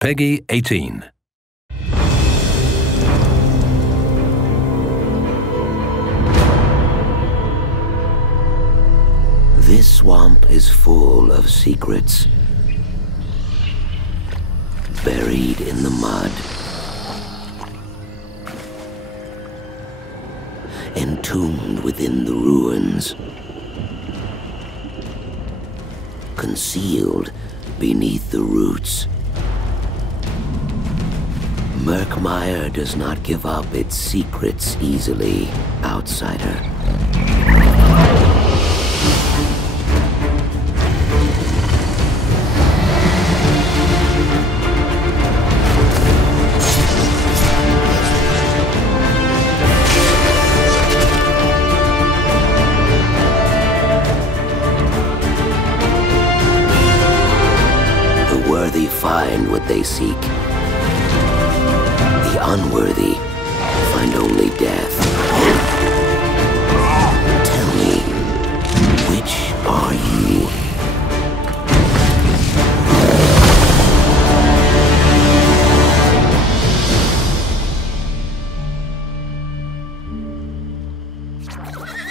Peggy 18. This swamp is full of secrets. Buried in the mud. Entombed within the ruins. Concealed beneath the roots. Murkmire does not give up its secrets easily, outsider. The worthy find what they seek unworthy find only death. Tell me, which are you? you